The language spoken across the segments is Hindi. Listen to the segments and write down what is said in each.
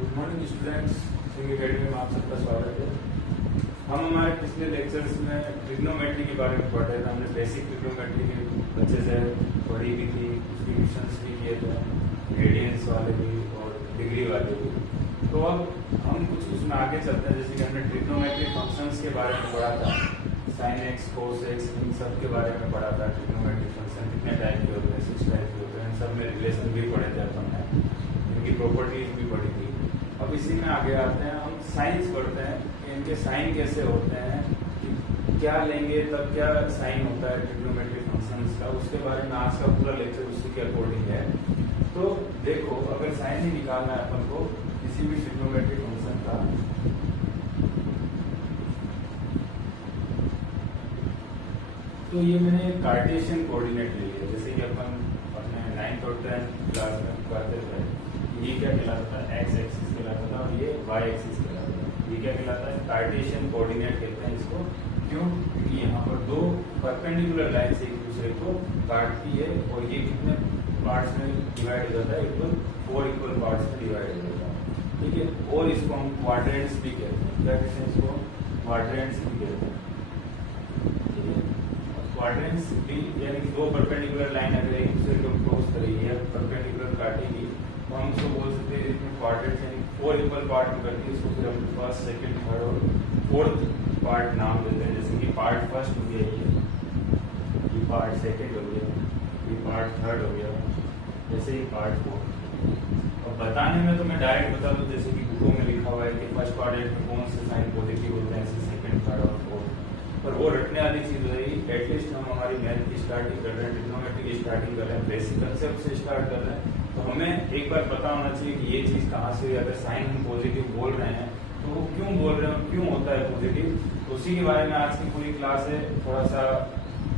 Good morning students, Singh academy में आप सबका स्वागत है। हम हमारे पिछले लेक्चर्स में ट्रिग्नोमेट्री के बारे में पढ़ रहे थे। हमने बेसिक ट्रिग्नोमेट्री के अच्छे से पढ़ी भी थी, उसके क्वेश्चंस भी किए थे, रेडियंस वाले भी और डिग्री वाले भी। तो अब हम कुछ उसमें आगे चलते हैं। जैसे कि हमने ट्रिग्नोमेट्री फंक्शंस के बारे में पढ़ा था, साइन एक्स, कोस एक्स, इन सब के बारे में पढ़ा था। ट्रिग्नोमेट्री फंक्शन कितने टाइप के होते हैं, 6 टाइप के होते हैं। सब में रिलेशन भी पढ़े थे अपन ने, इनकी प्रॉपर्टीज भी पढ़ी थी। अब इसी में आगे आते हैं, हम साइंस पढ़ते हैं कि इनके साइन कैसे होते हैं, कि क्या लेंगे तब क्या साइन होता है ट्रिग्नोमेट्री फंक्शंस का। उसके बारे में आज का पूरा लेक्चर उसी के अकॉर्डिंग है। तो देखो, अगर साइन ही निकालना है अपन को किसी भी ट्रिग्नोमेट्री फंक्शन का, तो ये मैंने कार्टेशियन कोऑर्डिनेट ले लिया। जैसे कि अपन अपने 9th और 10th क्लास में पढ़ते थे, ये क्या कहलाता है, एक्स एक्सिस कहलाता था और ये वाई एक्सिस कहलाता था। ये क्या कहलाता है, कार्टेशियन कोऑर्डिनेट कहते हैं इसको। क्यों? क्योंकि यहाँ पर दो परपेंडिकुलर लाइन से एक दूसरे को काटती है और ये कितने पार्ट्स में डिवाइड हो जाता है, इक्वल 4 इक्वल पार्ट्स में डिवाइड हो जाता है। ठीक है, और इसको हम क्वाड्रेंट्स भी कहते हैं। क्या कहते हैं इसको? क्वाड्रेंट्स भी कहते हैं। ठीक है, क्वाड्रेंट्स भी यानी कि दो परपेंडिकुलर लाइन अगर एक दूसरे को क्रॉस करेगी या परपेंडिकुलर काटेगी तो हम उसको बोल सकते हैं इसमें क्वाड्रेंट्स यानी 4 इक्वल पार्ट में करती है। इसको फिर हम फर्स्ट, सेकंड, थर्ड और फोर्थ पार्ट नाम देते हैं। जैसे कि पार्ट फर्स्ट हो गया ये पार्ट सेकंड हो गया, ये पार्ट थर्ड हो गया, जैसे ही पार्ट फोर्थ। और बताने में तो मैं डायरेक्ट बता दूं, जैसे कि बुकों में लिखा हुआ है कि फर्स्ट क्वाड्रेंट में कौन से साइन पॉजिटिव होते हैं, ऐसे सेकंड, थर्ड और फोर्थ। पर वो रटने वाली चीज हो रही, एटलीस्ट हम हमारी मैथ की स्टार्टिंग कर रहे हैं, ट्रिग्नोमेट्री की स्टार्टिंग कर रहे हैं, बेसिक कंसेप्ट से स्टार्ट कर रहे हैं, तो हमें एक बार पता होना चाहिए कि ये चीज कहाँ से, अगर साइन हम पॉजिटिव बोल रहे हैं तो वो क्यों बोल रहे हैं, क्यों होता है पॉजिटिव। तो उसी के बारे में आज की पूरी क्लास है। थोड़ा सा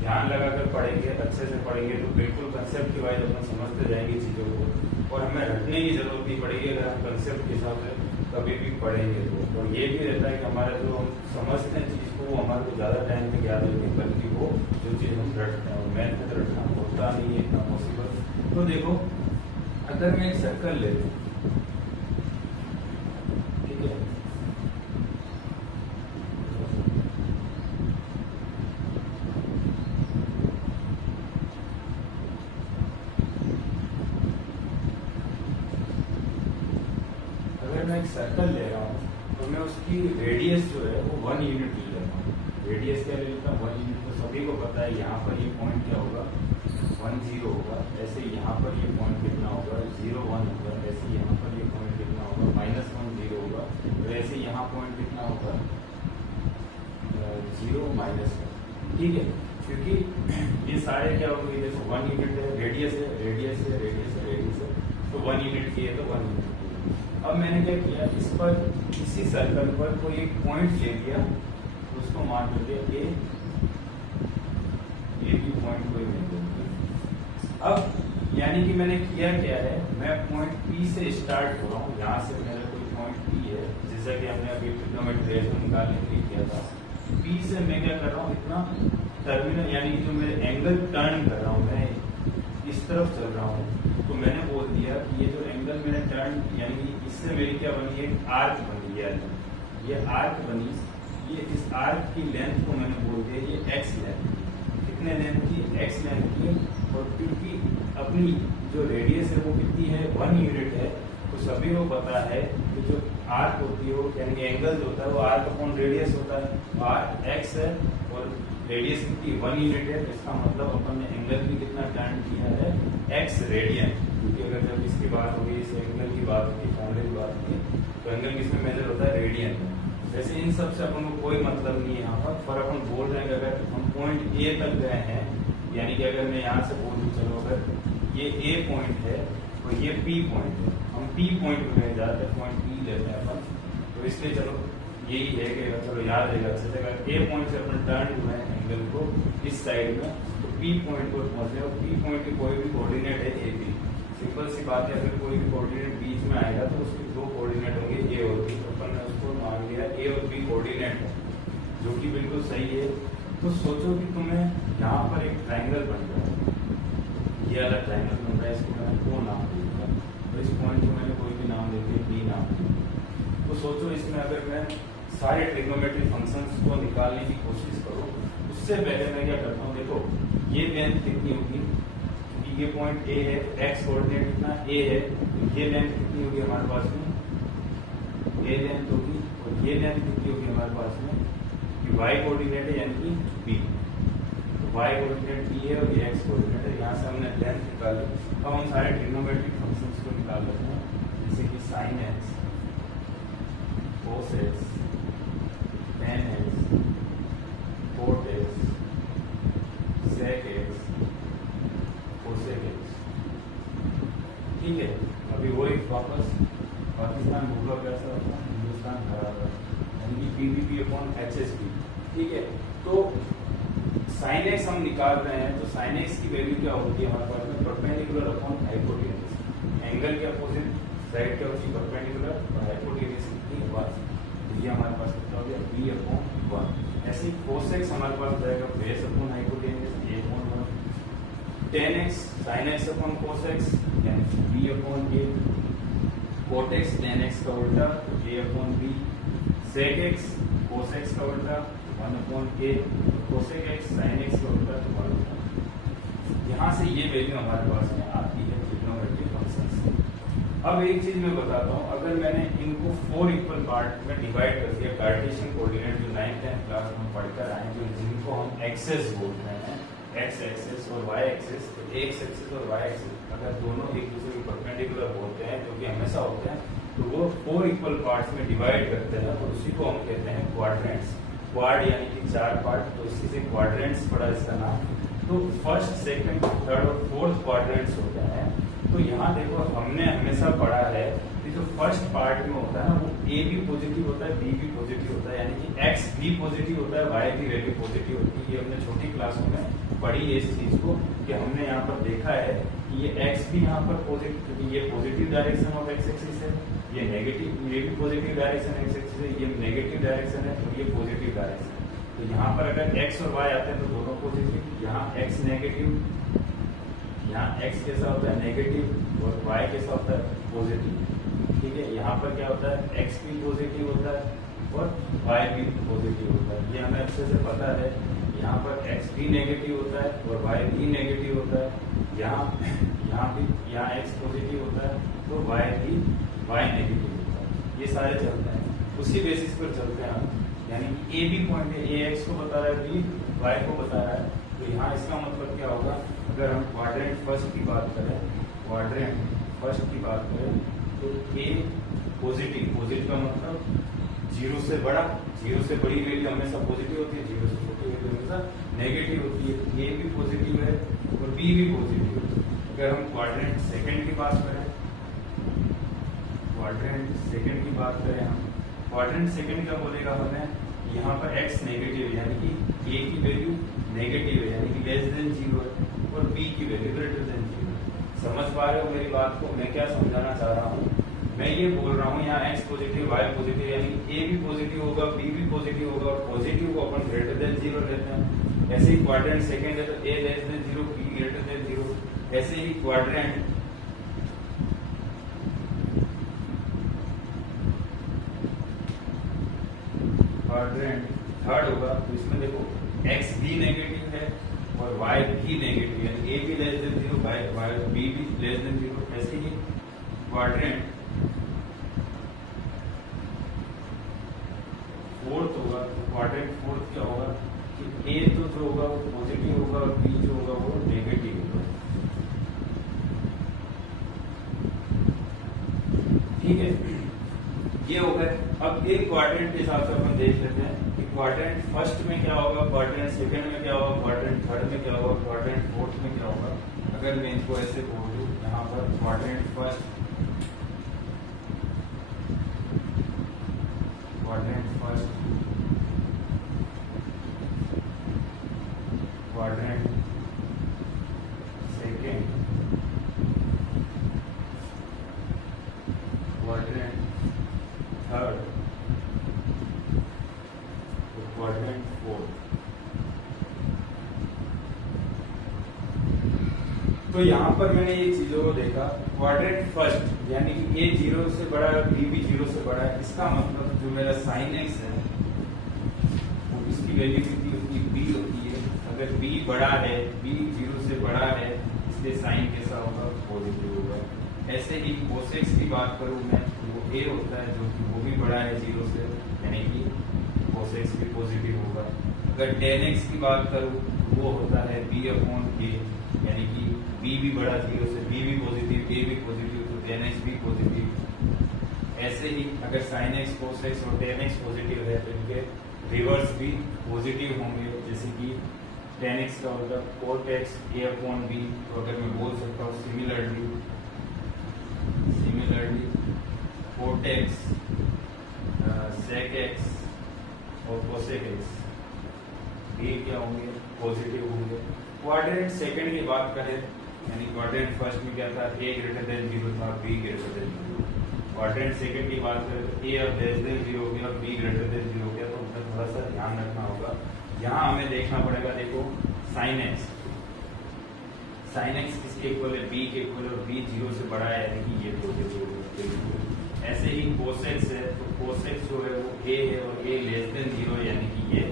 ध्यान लगाकर पढ़ेंगे, अच्छे से पढ़ेंगे तो बिल्कुल कंसेप्ट की वाइज अपन समझते जाएंगे चीजों को, और हमें रटने की जरूरत नहीं पड़ेगी अगर हम कंसेप्ट के हिसाब से कभी भी पढ़ेंगे तो। और ये भी रहता है कि हमारा जो हम समझते हैं चीज को, वो हमारे को ज्यादा टाइम में याद होती है, बल्कि वो जो चीज हम रटते हैं, और मैथ में तो रटना होता नहीं है इतना पॉसिबल। तो देखो, अगर मैं एक सर्कल ले लूं, ठीक है, अगर मैं एक सर्कल ले रहा हूँ तो मैं उसकी रेडियस जो है वो 1 यूनिट ले लेता हूँ। रेडियस क्या ले लेता हूँ? 1 यूनिट। तो सभी को पता है यहाँ पर ये पॉइंट क्या होगा, 1 0 होगा। ऐसे यहाँ पर ये पॉइंट कितना होगा, 0 1 होगा। ऐसे यहाँ पर ये पॉइंट कितना होगा, -1 0 होगा। और ऐसे यहाँ पॉइंट कितना होगा, 0 -1। ठीक है, क्योंकि ये सारे क्या होंगे, देखो 1 यूनिट है, रेडियस है, रेडियस है, रेडियस है, रेडियस है, तो 1 यूनिट की है तो 1 यूनिट। अब मैंने क्या किया, इस पर इसी सर्कल पर कोई एक पॉइंट ले लिया, उसको मान लेते हैं ए बी पॉइंट कोई ले लिया। अब यानी कि मैंने किया क्या है, मैं पॉइंट पी से स्टार्ट हो रहा हूँ। यहाँ से मेरा कोई पॉइंट पी है, जैसा कि हमने अभी ट्रिग्नोमेट्री रेशो निकालने के लिए किया था। पी से मैं क्या कर रहा हूँ, इतना टर्मिनल यानी कि जो मेरे एंगल टर्न कर रहा हूँ, मैं इस तरफ चल रहा हूँ, तो मैंने बोल दिया कि ये जो एंगल मैंने टर्न यानी कि इससे मेरी क्या बनी, एक आर्क बनी है। ये आर्क बनी, ये इस आर्क की लेंथ को मैंने बोल दिया ये एक्स लेंथ। कितने लेंथ की? एक्स लेंथ की। और क्योंकि अपनी जो रेडियस है वो कितनी है, 1 यूनिट है, तो सभी को पता है कि जो आर्क होती है वो यानी कि एंगल जो होता है वो आर्क अपॉन रेडियस होता है। आर्क एक्स है और रेडियस कितनी, 1 यूनिट है। तो इसका मतलब अपन ने एंगल भी कितना टर्न किया है, एक्स रेडियन। क्योंकि अगर जब इसकी बात होगी, इस एंगल की बात होगी, फॉर्मूले की बात होगी, तो एंगल किसमें मेजर होता है, रेडियन में। वैसे इन सब से अपन को कोई मतलब नहीं है यहाँ पर अपन बोल रहे हैं कि अगर हम पॉइंट ए तक गए हैं, यानी कि अगर मैं यहाँ से बोल दूँ, चलो अगर ये ए पॉइंट है और ये पी पॉइंट है, हम पी पॉइंट में जाते हैं, पॉइंट पी लेते हैं अपन। तो इसलिए चलो यही है कि चलो याद रहेगा अच्छे से, अगर ए पॉइंट से अपन टर्न हुए हैं एंगल को इस साइड में, तो पी पॉइंट पर पहुंचे, और पी पॉइंट की कोई भी कोऑर्डिनेट है ए बी। सिंपल सी बात है, अगर कोई भी कोऑर्डिनेट बीच में आएगा तो उसके दो कोऑर्डिनेट होंगे, ए और बी। तो अपन ने उसको मान लिया ए और बी कोऑर्डिनेट है, जो कि बिल्कुल सही है। तो सोचो कि तुम्हें यहाँ पर एक ट्राइंगल बन रहा है, ये वाला ट्राइंगल बन रहा है, इसको मैंने ओ नाम दे दिया। तो इस पॉइंट को मैंने कोई भी नाम दे दिया, बी नाम दे दिया। सोचो इसमें अगर मैं सारे ट्रिग्नोमेट्रिक फंक्शंस को निकालने की कोशिश करूं, उससे पहले मैं क्या करता हूं, देखो ये लेंथ कितनी होगी, क्योंकि ये पॉइंट ए है, एक्स कोऑर्डिनेट कितना ए है, तो ये लेंथ कितनी होगी हमारे पास में, ए लेंथ होगी, और ये लेंथ कितनी होगी हमारे पास में, कि वाई कोऑर्डिनेट है यानी कि बी, तो वाई कोऑर्डिनेट बी है और ये एक्स कोऑर्डिनेट है। यहाँ से हमने लेंथ निकाली। अब हम सारे ट्रिग्नोमेट्रिक फंक्शंस को निकाल लेते हैं, जैसे कि sine x, cos x, tan x, cot x, sec x, cosec x। ठीक है, अभी वही वापस पाकिस्तान भूखा कैसा होता है, हिंदुस्तान खड़ा होता है, यानी कि पीवीपी अपॉन एचएसपी। ठीक है, तो साइन एक्स हम निकाल रहे हैं, तो साइन एक्स की वैल्यू क्या होती है हमारे पास में, परपेंडिकुलर अपॉन हाइपोटेन्यूज। एंगल के अपोजिट साइड क्या होती है, परपेंडिकुलर, और हाइपोटेन्यूज कितनी है बात, ये हमारे पास कितना हो गया, बी अपॉन 1। ऐसे ही cos x हमारे पास जाएगा base upon hypotenuse a upon 1, tan x sin x upon cos x यानी b upon a, cot x tan x का उल्टा तो a upon b, sec x cos x का उल्टा 1 upon a, cosec x sin x का उल्टा तो 1 अपॉन। यहाँ से ये वैल्यू हमारे पास में आती है ट्रिग्नोमेट्रिक फंक्शन से। अब एक चीज मैं बताता हूँ, अगर मैंने इनको 4 इक्वल पार्ट में डिवाइड कर दिया, कार्टेशियन कोऑर्डिनेट जो 9th 10th क्लास में पढ़कर आए, जो जिनको हम एक्सेस बोलते हैं, एक्स एक्सेस और वाई एक्सेस, तो एक्स एक्सेस और वाई एक्सेस अगर दोनों एक दूसरे के परपेंडिकुलर होते हैं, जो कि हमेशा होते हैं, तो वो 4 इक्वल पार्ट्स में डिवाइड करते हैं, और उसी को हम कहते हैं क्वाड्रेंट्स। क्वाड यानी कि 4 पार्ट, तो इसी से क्वाड्रेंट्स पड़ा इसका नाम। तो फर्स्ट, सेकंड, थर्ड और फोर्थ क्वाड्रेंट्स होते हैं। तो यहाँ देखो हमने हमेशा पढ़ा है कि जो फर्स्ट पार्ट में होता है ना, वो ए भी पॉजिटिव होता है, बी भी पॉजिटिव होता है, यानी कि एक्स भी पॉजिटिव होता है, वाई की वैल्यू पॉजिटिव होती है। ये हमने छोटी क्लासों में पढ़ी है इस चीज को, कि हमने यहाँ पर देखा है कि ये एक्स भी यहाँ पर पॉजिटिव, क्योंकि ये positive direction of x axis है, ये नेगेटिव, ये भी पॉजिटिव डायरेक्शन एक्स एक्सिस है, ये नेगेटिव डायरेक्शन है, और ये पॉजिटिव डायरेक्शन है। तो यहाँ पर अगर एक्स और वाई आते हैं तो दोनों पॉजिटिव, यहाँ एक्स नेगेटिव, यहाँ x कैसा होता है नेगेटिव, और y कैसा होता है पॉजिटिव। ठीक है, यहाँ पर क्या होता है x भी पॉजिटिव होता है और y भी पॉजिटिव होता है, ये हमें अच्छे से पता है। यहाँ पर x भी नेगेटिव होता है और y भी नेगेटिव होता है, यहाँ x पॉजिटिव होता है तो y भी y नेगेटिव होता है। ये सारे चलते हैं, उसी बेसिस पर चलते हैं हम, यानी कि a भी पॉइंट है, a x को बता रहा है, b y को बता रहा है। तो यहाँ इसका मतलब क्या होगा, अगर हम क्वाड्रेंट फर्स्ट की बात करें, क्वाड्रेंट फर्स्ट की बात करें, तो ए पॉजिटिव, पॉजिटिव का मतलब 0 से बड़ा, 0 से बड़ी वैल्यू हमेशा पॉजिटिव होती है, 0 से छोटी वैल्यू हमेशा नेगेटिव होती है। ए भी पॉजिटिव है और बी भी पॉजिटिव है। अगर हम क्वाड्रेंट सेकंड की बात करें, क्वाड्रेंट सेकंड की बात करें हम, क्वाड्रेंट सेकंड क्या बोलेगा हमें, यहाँ पर x नेगेटिव है, यानी कि a की वैल्यू नेगेटिव है, यानी कि लेस देन 0 है, और b की वैल्यू ग्रेटर देन 0। समझ पा रहे हो मेरी बात को, मैं क्या समझाना चाह रहा हूँ? मैं ये बोल रहा हूँ यहाँ x पॉजिटिव, y पॉजिटिव, यानी a भी पॉजिटिव होगा, b भी पॉजिटिव होगा, और पॉजिटिव को अपन ग्रेटर देन 0 लेते हैं। ऐसे ही क्वाड्रेंट सेकंड है तो a less than 0, b greater than 0। ऐसे ही क्वाड्रेंट थर्ड होगा, तो इसमें देखो x भी नेगेटिव है और y भी नेगेटिव, यानी a भी लेस देन 0, b भी लेस देन 0। ऐसे ही क्वाड्रेंट फोर्थ होगा, तो क्वाड्रेंट फोर्थ क्या होगा कि a तो जो होगा वो पॉजिटिव होगा और b जो होगा वो नेगेटिव होगा। ठीक है, ये हो गए। अब एक क्वाड्रेंट के हिसाब से अपन देख लेते हैं कि क्वाड्रेंट फर्स्ट में क्या होगा, क्वाड्रेंट सेकंड में क्या होगा, क्वाड्रेंट थर्ड में क्या होगा, क्वाड्रेंट फोर्थ में क्या होगा। अगर मैं इनको ऐसे बोल दूं, यहाँ पर quadrant first, quadrant second, quadrant third, quadrant fourth. तो यहाँ पर मैंने ये चीजों को देखा क्वाड्रेंट फर्स्ट यानी कि ए 0 से बड़ा है, बी भी 0 से बड़ा है, इसका मतलब जो मेरा साइन एक्स है वो इसकी वैल्यू कितनी होती है, बी होती है। अगर बी बड़ा है, बी 0 से बड़ा है, इसलिए साइन कैसा होगा, पॉजिटिव होगा। ऐसे ही कोसेक्स की बात करूं मैं तो वो ए होता है जो कि वो भी बड़ा है 0 से, यानी कि कोसेक्स भी पॉजिटिव होगा। अगर टेन एक्स की बात करूं वो होता है बी अपॉन ए, यानी कि बी भी बड़ा 0 से, बी भी पॉजिटिव, ए भी पॉजिटिव, तो टेन एक्स भी पॉजिटिव। ऐसे ही अगर साइन एक्स, कोस एक्स और टेन एक्स पॉजिटिव है तो इनके रिवर्स भी पॉजिटिव होंगे, जैसे कि टेन एक्स का होगा cot x a upon B. तो अगर मैं बोल सकता हूँ similarly cot x sec x और कोसेक एक्स ये क्या होंगे, पॉजिटिव होंगे। क्वाड्रेंट सेकंड की बात करें, यानी क्वाड्रेंट फर्स्ट में क्या था, ए ग्रेटर देन 0 था, be greater than 0। Quadrant second की बात करें तो ए अब लेस देन 0 हो गया और बी ग्रेटर देन 0 हो गया। तो उसमें थोड़ा सा ध्यान रखना होगा, यहाँ हमें देखना पड़ेगा। देखो साइन एक्स किसके इक्वल है, बी के इक्वल है, और बी 0 से बड़ा है, यानी कि ये पॉजिटिव होगा। ऐसे ही कोसेक्स है तो कोसेक्स जो है वो ए है और ए लेस देन 0 यानी कि ये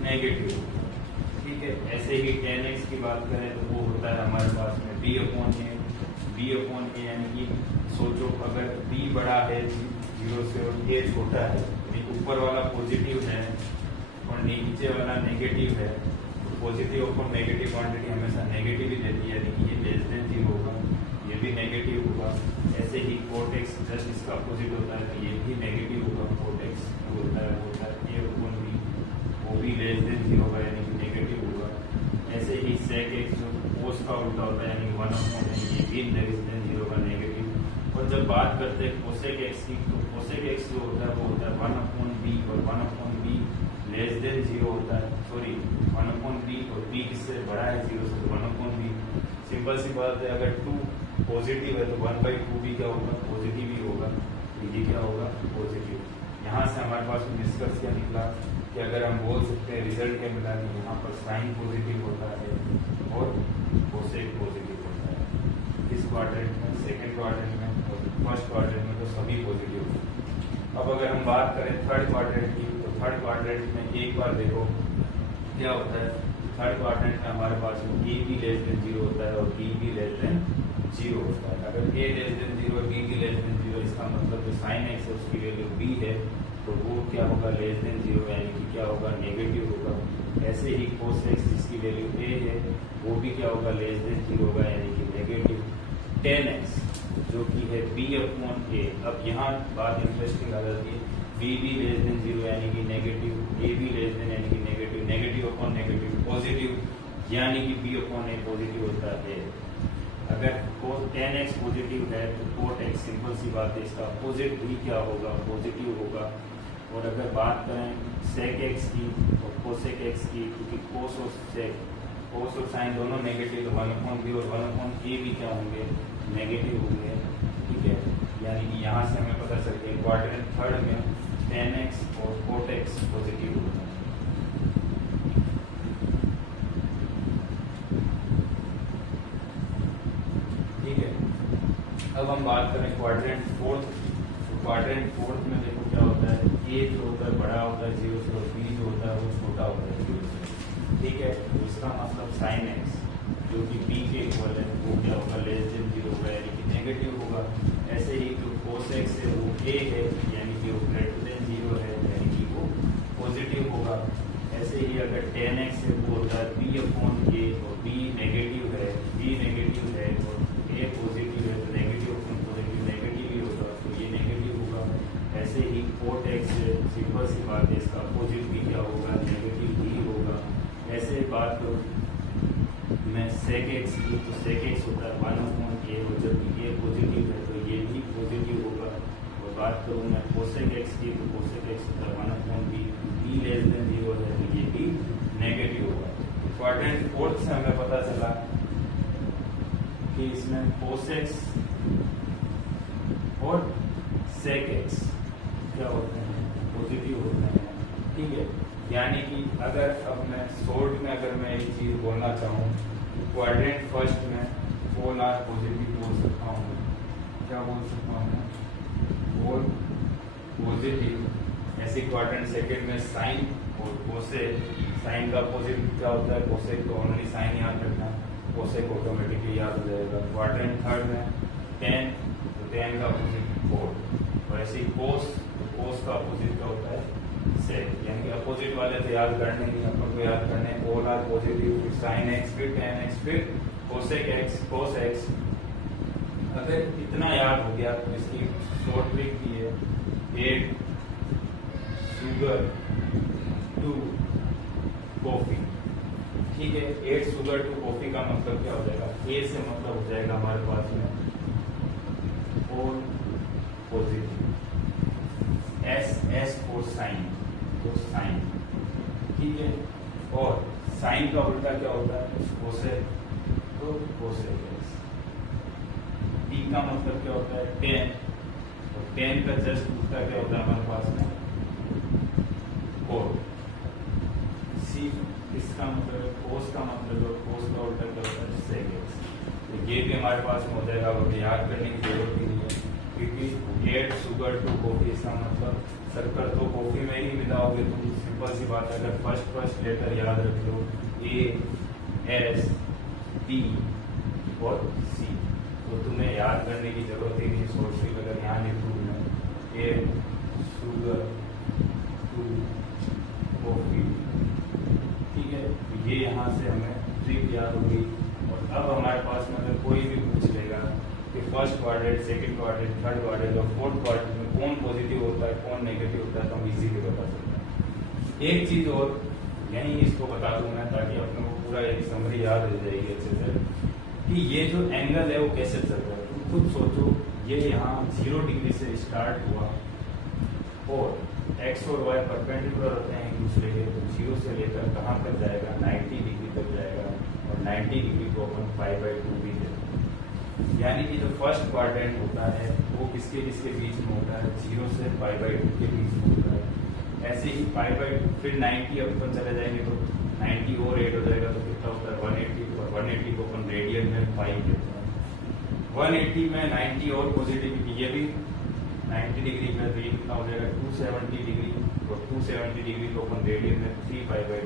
नेगेटिव होगा, ठीक है। ऐसे ही टेन एक्स की बात करें तो वो होता है हमारे पास में बी अपॉन ए, यानी कि सोचो अगर बी बड़ा है 0 से और ए छोटा है, यानी ऊपर वाला पॉजिटिव है और नीचे वाला नेगेटिव है, तो पॉजिटिव अपॉन नेगेटिव क्वांटिटी हमेशा नेगेटिव ही देती है, यानी कि ये लेस देन 0 होगा, ये भी नेगेटिव होगा। ऐसे ही कोट एक्स जस्ट इसका अपोजिट होता है, तो ये भी नेगेटिव होगा। कोट एक्स जो होता है ए अपॉन बी, वो भी लेस देन 0 होगा, यानी कि नेगेटिव होगा। ऐसे ही सेक एक्स जो कोस का उल्टा होता है, यानी 1 अपॉन ये भी लेस देन 0 होगा, नेगेटिव। और जब बात करते हैं कोसेक एक्स की, तो कोसेक एक्स जो होता है वो होता है 1 अपॉन बी, और 1 अपॉन बी लेस देन 0 होता है, सॉरी 1 अपॉन बी, और बी किससे बड़ा है 0 से, तो 1 अपॉन बी। सिंपल सी बात है, अगर 2 पॉजिटिव है तो 1/2 भी क्या होगा, पॉजिटिव ही होगा, तो ये क्या होगा, पॉजिटिव। यहाँ से हमारे पास निष्कर्ष क्या निकला कि अगर हम बोल सकते हैं रिजल्ट क्या मिला कि यहाँ पर साइन पॉजिटिव होता है और कोसेक पॉजिटिव होता है। इस क्वाड्रेंट में, सेकंड क्वाड्रेंट में और फर्स्ट क्वाड्रेंट में तो सभी पॉजिटिव होते। अब अगर हम बात करें थर्ड क्वाड्रेंट की, तो थर्ड क्वाड्रेंट में एक बार देखो क्या होता है। थर्ड क्वाड्रेंट में हमारे पास ए भी लेस देन 0 होता है और बी भी लेस देन 0 होता है। अगर ए लेस देन 0 और बी भी लेस देन 0, इसका मतलब जो साइन एक्स है उसकी वैल्यू बी है, तो वो क्या होगा, लेस देन 0, यानी कि क्या होगा, नेगेटिव होगा। ऐसे ही कोस एक्स जिसकी वैल्यू ए है वो भी क्या होगा, लेस देन 0 होगा, यानी कि नेगेटिव। टेन एक्स जो कि है बी अपॉन ए, अब यहाँ बात इंटरेस्टिंग आ जाती है, बी भी लेस देन 0 यानी कि नेगेटिव, ए भी लेस देन यानी कि negative, negative upon negative positive, यानी कि बी अपॉन ए पॉजिटिव होता है। अगर टेन एक्स पॉजिटिव है तो कोट एक्स, सिंपल सी बात है, इसका अपोजिट भी क्या होगा, पॉजिटिव होगा। और अगर बात करें सेक एक्स की और कोसेक एक्स की, क्योंकि कोस और सेक, कोस और साइन दोनों नेगेटिव, तो 1 अपॉन बी और 1 अपॉन ए भी क्या होंगे, नेगेटिव होंगे, ठीक है। यानी कि यहाँ से हमें पता चल गया क्वाड्रेंट थर्ड में टेन एक्स और कोट एक्स पॉजिटिव होगा। अब हम बात करें क्वाड्रेंट फोर्थ, तो क्वाड्रेंट फोर्थ में देखो क्या होता है, ए जो होता है बड़ा होता है 0 से और बी जो होता है वो छोटा होता है 0 से, ठीक है। तो इसका मतलब साइन एक्स जो कि बी के इक्वल है वो क्या होगा, लेस देन 0 होगा, यानी कि नेगेटिव होगा। ऐसे ही जो कोस एक्स है वो ए है, यानी कि वो ग्रेटर देन 0 है, यानी कि वो पॉजिटिव होगा। ऐसे ही अगर टेन एक्स है वो होता है बी अपॉन ए, और बी नेगेटिव है, बी नेगेटिव है और ए पॉजिटिव है, तो नेगेटिव अपॉन पॉजिटिव नेगेटिव ही होगा, तो ये नेगेटिव होगा। ऐसे ही कोट एक्स है, सिंपल सी बात है, इसका अपोजिट भी क्या होगा, नेगेटिव ही होगा। ऐसे बात करूँ मैं सेक एक्स की, तो सेक एक्स होता है 1 अपॉन ए, और जब ये पॉजिटिव है तो ये भी पॉजिटिव होगा। और बात करूँ मैं कोसेक एक्स की, तो कोसेक एक्स होता है 1 upon B, B less than 0 है तो ये भी नेगेटिव होगा। क्वाड्रेंट फोर्थ से हमें पता चला कि इसमें कोसेक्स और सेक एक्स क्या होते हैं, पॉजिटिव होते हैं, ठीक है। यानी कि अगर अब मैं शॉर्ट में अगर मैं एक चीज बोलना चाहूँ, क्वाड्रेंट फर्स्ट में पोल आर पॉजिटिव बोल सकता हूँ, क्या बोल सकता हूँ मैं, और पॉजिटिव ऐसे क्वाड्रेंट सेकेंड में साइन और कोसेक। साइन का अपोजिट क्या होता है, कोसेक, तो ओनली साइन याद रखना, कोसेक ऑटोमेटिकली याद हो जाएगा। क्वाड्रेंट थर्ड में टेन, तो टेन का अपोजिट कोड, और ऐसे ही कोस, तो कोस का अपोजिट क्या होता है, सेक। यानी कि अपोजिट वाले तो याद करने नहीं, अपन को याद करने ऑल आर पॉजिटिव, फिर साइन एक्स, फिर टेन एक्स, फिर कोसेक एक्स, कोस एक्स। अगर इतना याद हो गया तो इसकी शॉर्ट ट्रिक की है, 8 शुगर 2 कॉफी। ठीक है, 8 शुगर 2 कॉफी का मतलब क्या हो जाएगा, ए से मतलब हो जाएगा हमारे पास में और पॉजिटिव, एस फॉर साइन, तो साइन। ठीक है, और साइन का उल्टा क्या होता है, कोसेक, तो कोसेक एक्स। टी का मतलब क्या होता है, टेन, और टेन का जस्ट उल्टा क्या होता है हमारे पास में, कोड। सी इसका मतलब, कोस का मतलब, कोस का उल्टा क्या होता है, सेक एक्स। तो ये भी हमारे पास में हो जाएगा, अब याद करने की जरूरत ही नहीं है, क्योंकि 8 शुगर 2 कॉफी, इसका मतलब शक्कर तो कॉफी में ही मिलाओगे तुम, सिंपल सी बात है। अगर फर्स्ट लेटर याद रख लो, ए, एस, टी और सी, तो तुम्हें याद करने की जरूरत ही नहीं। सोर्स अगर यहाँ लिखूँ मैं, 8 शुगर 2 कॉफी, ठीक है, तो ये यहाँ से हमें ट्रिक याद होगी। और अब हमारे पास में अगर कोई भी पूछ लेगा कि first quadrant, second quadrant, third quadrant और फोर्थ क्वाड्रेंट में कौन पॉजिटिव होता है, कौन नेगेटिव होता है, तो हम इजीली बता सकते हैं। एक चीज और यहीं इसको बता दूं मैं, ताकि अपने को पूरा एक समरी याद हो जाएगी अच्छे से, कि ये जो एंगल है वो कैसे चल रहा है। तुम खुद सोचो, ये यहाँ 0 डिग्री से स्टार्ट हुआ और एक्स और वाई परपेंडिकुलर होते हैं एक दूसरे के, तो 0 से लेकर कहाँ तक जाएगा, 90 डिग्री तक जाएगा, और 90 डिग्री को अपन 5/2 भी देते हैं। यानी कि जो फर्स्ट क्वाड्रेंट होता है वो किसके किसके बीच में होता है, 0 से 5/2 के बीच में होता है। ऐसे ही 5/2, फिर 90 अपन चले जाएंगे तो 90 और 8 हो जाएगा, तो कितना होता है 180, और 180 को अपन रेडियन में 5 देते हैं। 180 में 90 और पॉजिटिव, ये भी 90 डिग्री में, तो ये कितना हो जाएगा 270 डिग्री, और 270 डिग्री को अपन रेडियन में 3/2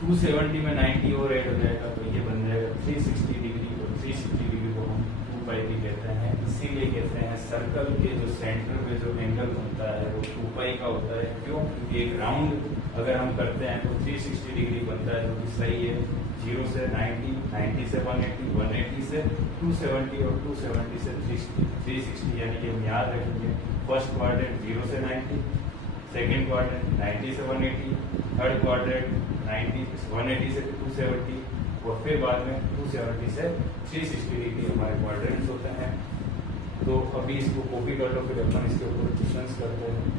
270 में 90 और 8 हो जाएगा, तो ये बन जाएगा 360 डिग्री, और 360 डिग्री को हम 2π भी कहते हैं। इसीलिए कहते हैं सर्कल के जो सेंटर पे जो एंगल बनता है वो 2π का होता है। क्यों, क्योंकि एक राउंड अगर हम करते हैं तो 360 डिग्री बनता है, जो कि सही है। 0 से 90, 90 से 180, 180 से 270, और 270 से 360, यानी कि हम याद रखेंगे फर्स्ट क्वाड्रेंट 0 से 90, सेकेंड क्वाड्रेंट 90 से 180, थर्ड क्वाड्रेंट 180 से 270, और फिर बाद में 270 से 360 डिग्री हमारे क्वाड्रेंट्स होते हैं। तो अभी इसको कॉपी कर लो, फिर अपन इसके ऊपर क्वेश्चंस करते हैं।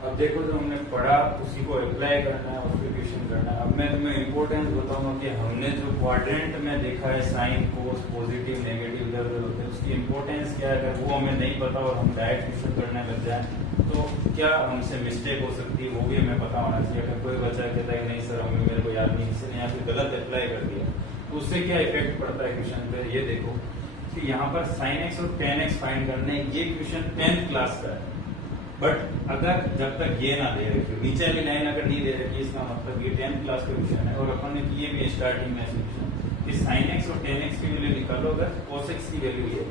अब देखो, जो हमने पढ़ा उसी को अप्लाई करना है और फिर क्वेश्चन करना है। अब मैं तुम्हें इंपॉर्टेंस बताऊंगा कि हमने जो क्वाड्रेंट में देखा है साइन, कोस, पॉजिटिव, नेगेटिव इधर उधर होते हैं, उसकी इंपॉर्टेंस क्या है। अगर वो हमें नहीं पता और हम डायरेक्ट क्वेश्चन करने लग जाए तो क्या हमसे मिस्टेक हो सकती है, वो भी हमें पता होना चाहिए। अगर कोई बच्चा कहता है नहीं सर हमें, मेरे को याद नहीं, किसी ने यहाँ पे गलत अप्लाई कर दिया, तो उससे क्या इफेक्ट पड़ता है क्वेश्चन पे। ये देखो कि यहाँ पर साइन एक्स और टेन एक्स फाइंड करने, ये क्वेश्चन 10th क्लास का है। बट अगर जब तक ये ना दे रखी, नीचे वाली लाइन अगर नहीं दे रखी, इसका मतलब ये 10th क्लास का क्वेश्चन है। और अपन ने किए भी स्टार्टिंग में क्वेश्चन कि साइन एक्स और टेन एक्स की वैल्यू निकालो, अगर कोस एक्स की वैल्यू ये,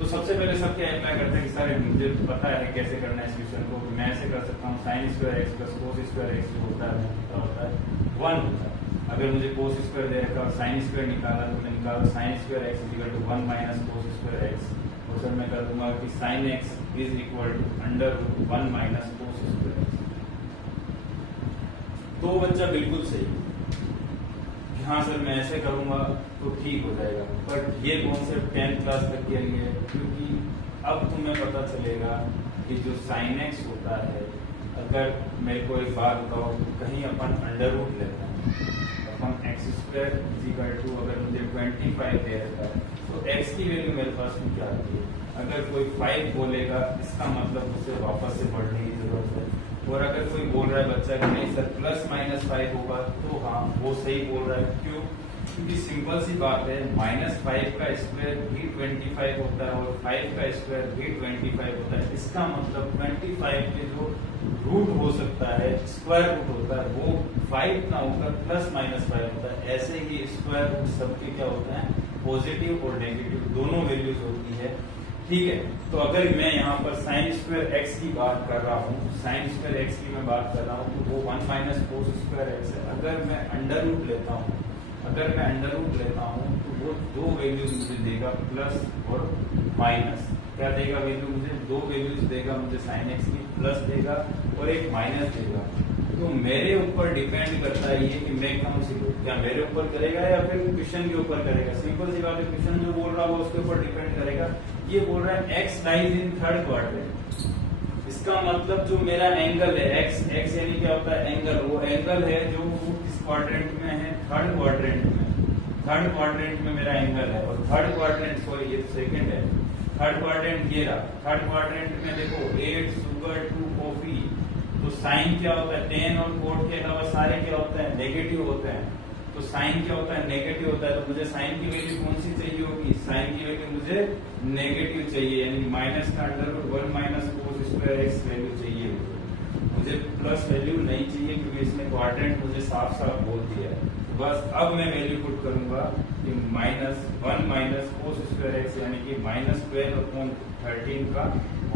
तो सबसे पहले सब क्या अप्लाई करते हैं कि सर मुझे पता है कैसे करना है इस क्वेश्चन को, मैं ऐसे कर सकता हूँ sign square x plus cos square x जो होता है कितना होता है 1 होता है। अगर मुझे कोस स्क्वायर दे रखा और साइन स्क्वायर निकाला तो मैं निकाला sine square x is equal to 1 minus cos square x, और सर मैं कर दूंगा कि sine x is equal to under 1 minus cos square x. तो बच्चा बिल्कुल सही, हाँ सर मैं ऐसे करूंगा तो ठीक हो जाएगा। बट ये कॉन्सेप्ट 10th क्लास तक के लिए है, क्योंकि अब तुम्हें पता चलेगा कि जो साइन एक्स होता है, अगर मेरे को एक बात बताओ, कहीं अपन अंडर रूट लेते हैं, अपन x square is equal to, अगर मुझे 25 दे रखा है तो एक्स की वैल्यू मेरे पास में क्या आती है, अगर कोई 5 बोलेगा इसका मतलब उसे वापस से पढ़ने की जरूरत है। और अगर कोई बोल रहा है बच्चा कि नहीं सर प्लस माइनस 5 होगा, तो हाँ वो सही बोल रहा है। क्यों, क्योंकि सिंपल सी बात है, -5 का स्क्वायर भी 25 होता है और 5 का स्क्वायर भी 25 होता है। इसका मतलब 25 के जो रूट हो सकता है, स्क्वायर रूट होता है, वो 5 ना होकर ±5 होता है। ऐसे ही स्क्वायर रूट सबके क्या होता है, पॉजिटिव और नेगेटिव दोनों वैल्यूज होती है। ठीक है, तो अगर मैं यहाँ पर साइन स्क्वायर एक्स की बात कर रहा हूँ, साइन स्क्वायर एक्स की मैं बात कर रहा हूँ, तो वो 1 - कोस स्क्वायर एक्स है। अगर मैं अंडर रूट लेता हूँ, तो वो दो वैल्यूज मुझे देगा, प्लस और माइनस। क्या देगा वैल्यू मुझे? दो वैल्यूज देगा मुझे साइन एक्स की, प्लस देगा और एक माइनस देगा। तो मेरे ऊपर डिपेंड करता है ये कि मैं कौन सी लूँ, क्या मेरे ऊपर करेगा या फिर क्वेश्चन के ऊपर करेगा। सिंपल सी बात है, क्वेश्चन जो बोल रहा है वो उसके ऊपर डिपेंड करेगा। ये बोल रहा है x lies in third quadrant. इसका मतलब जो मेरा एंगल है एक्स यानी क्या होता है, एंगल। वो एंगल है जो वो किस क्वाड्रेंट में है, थर्ड क्वाड्रेंट में। थर्ड क्वाड्रेंट में मेरा एंगल है, और थर्ड क्वाड्रेंट, सॉरी ये सेकंड है, थर्ड क्वाड्रेंट ये रहा। थर्ड क्वाड्रेंट में देखो 8 शुगर 2 कॉफी। तो साइन क्या होता है, टेन और कोट के अलावा सारे क्या होते हैं, नेगेटिव होते हैं। तो साइन क्या होता है, नेगेटिव होता है। तो मुझे साइन की वैल्यू कौन सी चाहिए होगी, साइन की वैल्यू मुझे नेगेटिव चाहिए, यानी माइनस का √1 - कोस स्क्वायर एक्स वैल्यू चाहिए मुझे प्लस वैल्यू नहीं चाहिए, क्योंकि इसने क्वाड्रेंट मुझे साफ साफ बोल दिया है। तो बस अब मैं वैल्यू पुट करूंगा कि -1 - कोस स्क्वायर एक्स यानी कि -12/13 का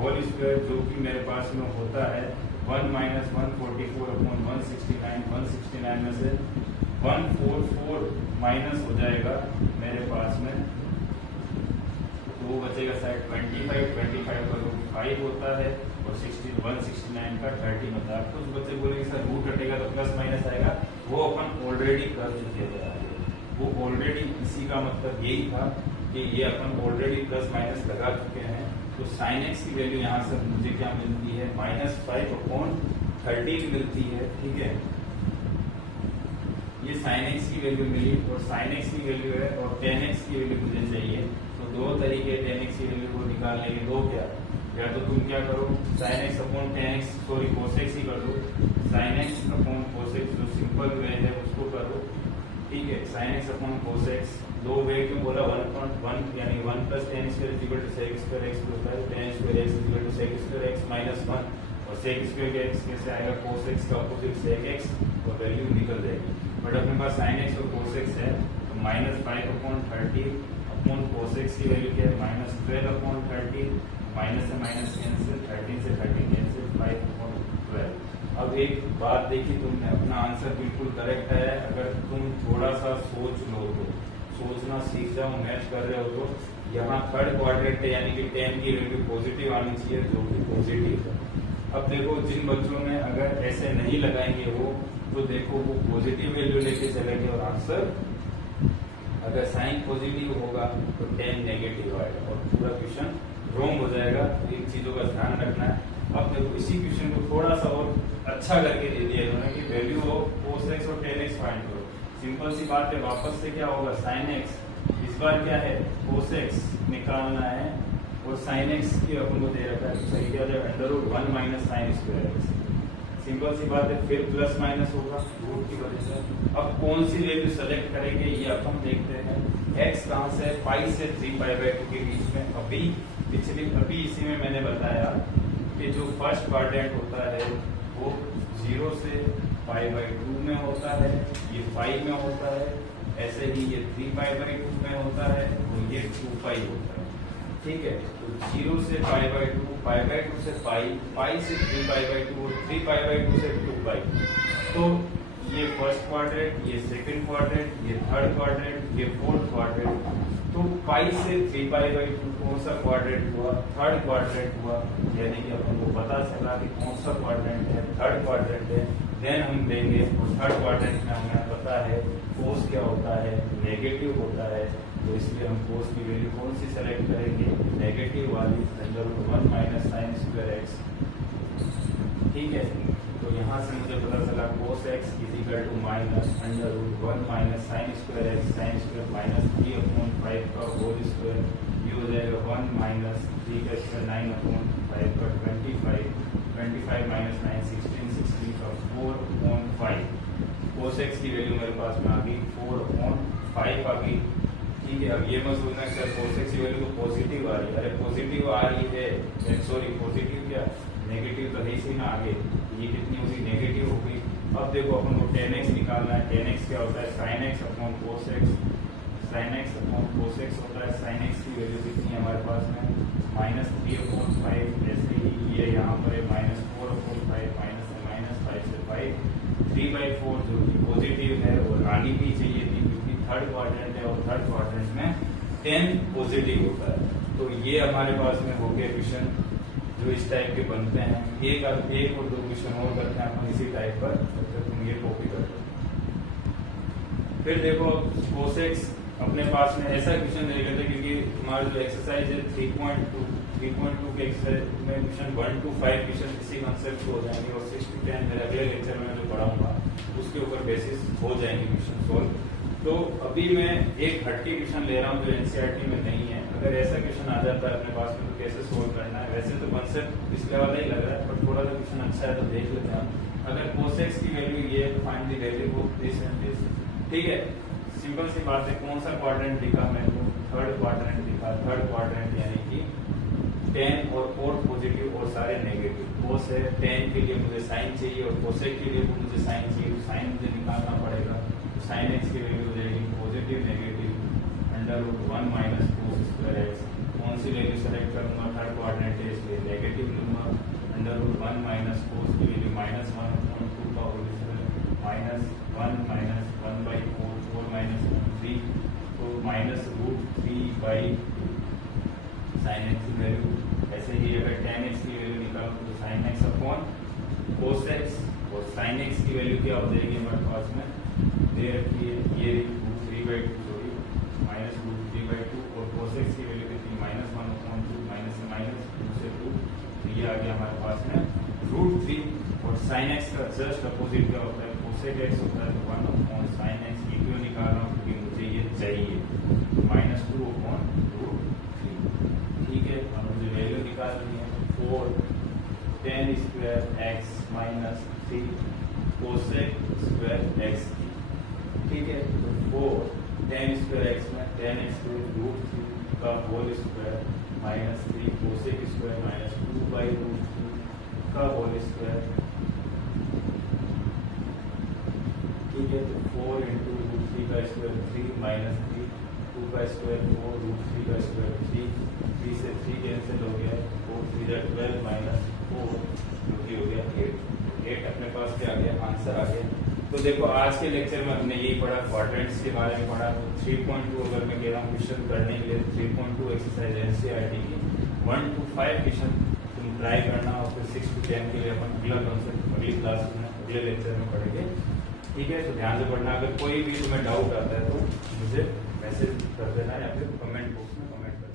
होल स्क्वायर, जो कि मेरे पास में होता है 1 - 144/169। 169 में से 144 माइनस हो जाएगा मेरे पास में, तो वो बचेगा शायद 25 का रूट 5 होता है और 169 का 13 होता है। कुछ बच्चे बोलेंगे सर रूट हटेगा तो प्लस माइनस आएगा, वो अपन ऑलरेडी कर चुके थे। वो ऑलरेडी, इसी का मतलब यही था कि ये अपन ऑलरेडी प्लस माइनस लगा चुके हैं। तो साइन एक्स की वैल्यू यहाँ से मुझे क्या मिलती है, -5/13 मिलती है। ठीक है, ये साइन एक्स की वैल्यू मिली और साइन एक्स की वैल्यू है, और टेन एक्स की वैल्यू मुझे चाहिए। तो दो तरीके टेन एक्स की वैल्यू को निकालने के, दो क्या, या तो तुम क्या करो, sine x upon ten x, sorry cos x ही कर दो, sine x upon cos x जो सिंपल वे है उसको करो। ठीक है, sine x upon cos x, दो वे क्यों बोला, 1/1 यानी 1 + tan square = sec square x होता है, tan square x = sec square x -1, और sec स्क्वायर एक्स कैसे आएगा, cos एक्स का अपोजिट sec एक्स, और वैल्यू निकल जाएगी। बट अपने पास sin एक्स और cos एक्स है, तो -5/13 अपॉन cos एक्स की वैल्यू क्या है, -12/13, माइनस से माइनस कैंसिल, 13 से 13 कैंसिल, 5/12। अब एक बात देखी तुमने, अपना आंसर बिल्कुल करेक्ट है अगर तुम थोड़ा सा सोच लो तो, सोचना सीख जाओ, मैच कर रहे हो तो। यहाँ थर्ड क्वाड्रेंट है यानी कि 10 की वैल्यू पॉजिटिव आनी चाहिए, जो कि पॉजिटिव है। अब देखो जिन बच्चों ने अगर ऐसे नहीं लगाएंगे वो, तो देखो वो पॉजिटिव वैल्यू लेके चलेंगे और आंसर, अगर साइन पॉजिटिव होगा तो 10 नेगेटिव आएगा और पूरा क्वेश्चन रॉन्ग हो जाएगा। तो इन चीजों का ध्यान रखना है। अब देखो इसी क्वेश्चन को थोड़ा सा और अच्छा करके दे दिया इन्होंने कि वैल्यू ऑफ cos x और tan x फाइंड करो। सिंपल सी बात है, वापस से क्या होगा, sin x, इस बार क्या है cos x निकालना है, और sin x की अपन को दे रखा है, तो सही क्या जाएगा, √1 - sin स्क्वायर x। सिंपल सी बात है, फिर प्लस माइनस होगा रूट की वजह से। अब कौन सी वैल्यू सेलेक्ट करेंगे ये अपन देखते हैं। x कहाँ से है, पाई से 3π/2 के बीच में। अभी इसी में मैंने बताया कि जो फर्स्ट क्वाड्रेंट होता है वो 0 से π/2 में होता है, ये 5 में होता है, ऐसे ही ये 3π/2 में होता है, और ये 2π होता है। ठीक है, तो 0 से π/2, π/2 से पाई से 3π/2 और 3π/2 से 2π। तो ये फर्स्ट क्वाड्रेंट, ये सेकंड क्वाड्रेंट, ये थर्ड क्वाड्रेंट, ये फोर्थ क्वाड्रेंट। तो पाई से 3π/2 कौन सा क्वाड्रेंट हुआ, थर्ड क्वाड्रेंट हुआ, यानी कि अपन को पता चला कि कौन सा क्वाड्रेंट है, थर्ड क्वाड्रेंट है। देन हम देंगे, और थर्ड क्वाड्रेंट में हमें पता है कोस क्या होता है, नेगेटिव होता है। तो इसलिए हम कोस की वैल्यू कौन सी सेलेक्ट करेंगे, नेगेटिव वाली, √1 - sin स्क्वायर एक्स। ठीक है, तो यहाँ से मुझे पता चला cos x = -√1 - sin square x, sin square -3/5 का होल स्क्वायर, ये हो जाएगा 1 - 3 का स्क्वायर 9/5 का 25, 25 - 9 16, 16 का 4/5। cos x की वैल्यू मेरे पास में आ गई 4/5। 5 आ गई। ठीक है, अब ये मत सोचना सर cos x की वैल्यू तो पॉजिटिव आ रही है, अरे पॉजिटिव आ रही है, सॉरी पॉजिटिव क्या नेगेटिव तो है ही ना आगे, ये कितनी होगी नेगेटिव होगी। अब देखो अपन को tan x निकालना है, tan x क्या होता है sin x upon cos x, sin x upon cos x होता है। sin x की वैल्यू कितनी है हमारे पास में -3/5, ऐसे ही ये यहाँ पर है -4/5, -5 से 5 3/4 जो कि पॉजिटिव है और आनी भी चाहिए थी क्योंकि थर्ड क्वाड्रेंट है और थर्ड क्वाड्रेंट में 10 पॉजिटिव होता है। तो ये हमारे पास में हो गया क्वेश्चन जो इस टाइप के बनते हैं। एक और दो क्वेश्चन और करते हैं अपन इसी टाइप पर, तब तक तुम ये कॉपी कर लो। फिर देखो cos x अपने पास में ऐसा क्वेश्चन दे गए थे क्योंकि हमारा जो एक्सरसाइज है 3.2 के एक्सरसाइज में क्वेश्चन 1 to 5 क्वेश्चन इसी कंसेप्ट हो जाएंगे और 6 to 10 मेरे अगले लेक्चर में जो पढ़ाऊंगा उसके ऊपर बेसिस हो जाएंगे क्वेश्चन सॉल्व। तो अभी मैं एक हटके क्वेश्चन ले रहा हूँ जो एनसीईआरटी में नहीं है। अगर ऐसा क्वेश्चन आ जाता है अपने पास में तो कैसे सोल्व करना है, वैसे तो कंसेप्ट पिछले वाला ही लग रहा है पर थोड़ा सा क्वेश्चन अच्छा है तो देख लेते हैं। अगर cos x की वैल्यू ये है तो find the value of this and this. ठीक है, सिंपल सी बात है। कौन सा क्वाड्रेंट दिखा मेरे को, थर्ड क्वाड्रेंट दिखा। थर्ड क्वाड्रेंट यानी कि 10 और 4 पॉजिटिव और सारे नेगेटिव। cos है 10 के लिए मुझे साइन चाहिए और cos के लिए भी मुझे साइन चाहिए, तो साइन मुझे निकालना पड़ेगा। तो sin x की वैल्यू हो जाएगी positive negative √1 minus cos square x। कौन सी वैल्यू सेलेक्ट करूंगा, थर्ड क्वाड्रेंट है इसलिए नेगेटिव लूंगा। √1 माइनस cos की वैल्यू -1/2 का होल स्क्वायर -1 माइनस 1/4 4 माइनस 3 तो -√3/sin x की वैल्यू। ऐसे ही अगर tan x की वैल्यू निकालो तो sin x upon cos x और sin x की वैल्यू क्या हो जाएगी हमारे पास में दे रखी है ये √3/2 सॉरी -√3/2 और cos x की वैल्यू कितनी -1/2 माइनस से माइनस 2 से 2 तो ये आ गया हमारे पास में √3 और sin x का जस्ट अपोजिट क्या होता है cos x होता है 1/sin x की क्यों निकाल रहा हूँ क्योंकि मुझे ये चाहिए -2/√3। ठीक है, अब मुझे वैल्यू निकालनी है 4 tan square x minus 3 cos square x की। ठीक है, तो 4 tan स्क्वायर x में tan x √3 का whole square minus 3 cos square minus 2/√3 का होल स्क्वायर। ठीक है, तो 4 इंटू √3 का स्क्वायर 3 माइनस 3 2 का स्क्वायर 4 √3 का स्क्वायर 3 से 3 कैंसिल हो गया 4 3 12 माइनस 4 जो कि हो गया 8 अपने पास क्या आ गया आंसर आ गया। तो देखो आज के लेक्चर में हमने यही पढ़ा, क्वाड्रेंट्स के बारे में पढ़ा। तो 3.2 अगर मैं कह रहा हूँ क्वेश्चन करने के लिए 3.2 एक्सरसाइज एनसीईआरटी की 1 to 5 क्वेश्चन तुम ट्राई करना और फिर 6 to 10 के लिए अपन अगला कॉन्सेप्ट अगली क्लास में अगले लेक्चर में पढ़ेंगे। ठीक है, तो ध्यान से पढ़ना। अगर कोई भी तुम्हें डाउट आता है तो मुझे मैसेज कर देना या फिर कमेंट बॉक्स में कमेंट कर देना।